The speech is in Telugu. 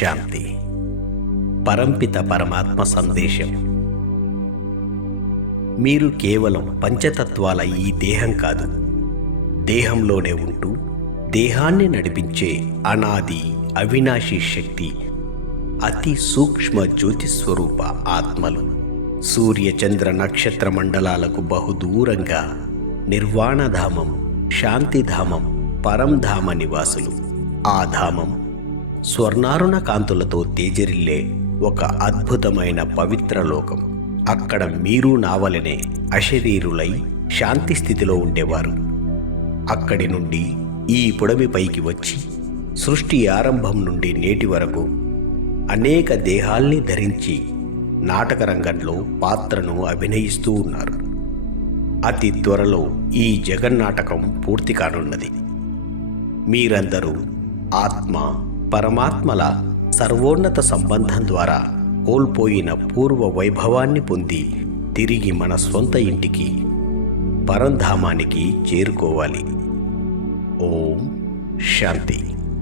శాంతి. పరంపిత పరమాత్మ సందేశం. మీరు కేవలం పంచతత్వాల ఈ దేహం కాదు. దేహంలోనే ఉంటూ దేహాన్ని నడిపించే అనాది అవినాశి శక్తి అతి సూక్ష్మ జ్యోతిస్వరూప ఆత్మలు. సూర్య చంద్ర నక్షత్ర మండలాలకు బహుదూరంగా నిర్వాణధామం శాంతిధామం పరంధామ నివాసులు. ఆ ధామం స్వర్ణారుణ కాంతులతో తేజరిల్లే ఒక అద్భుతమైన పవిత్ర లోకం. అక్కడ మీరు నావలనే అశరీరులై శాంతి స్థితిలో ఉండేవారు. అక్కడి నుండి ఈ పొడమిపైకి వచ్చి సృష్టి ఆరంభం నుండి నేటి వరకు అనేక దేహాల్ని ధరించి నాటక రంగంలో పాత్రను అభినయిస్తూ ఉన్నారు. అతి త్వరలో ఈ జగన్నాటకం పూర్తి కానున్నది. మీరందరూ ఆత్మ పరమాత్మల సర్వోన్నత సంబంధం ద్వారా కోల్పోయిన పూర్వ వైభవాన్ని పొంది తిరిగి మన సొంత ఇంటికి పరంధామానికి చేరుకోవాలి. ఓం శాంతి.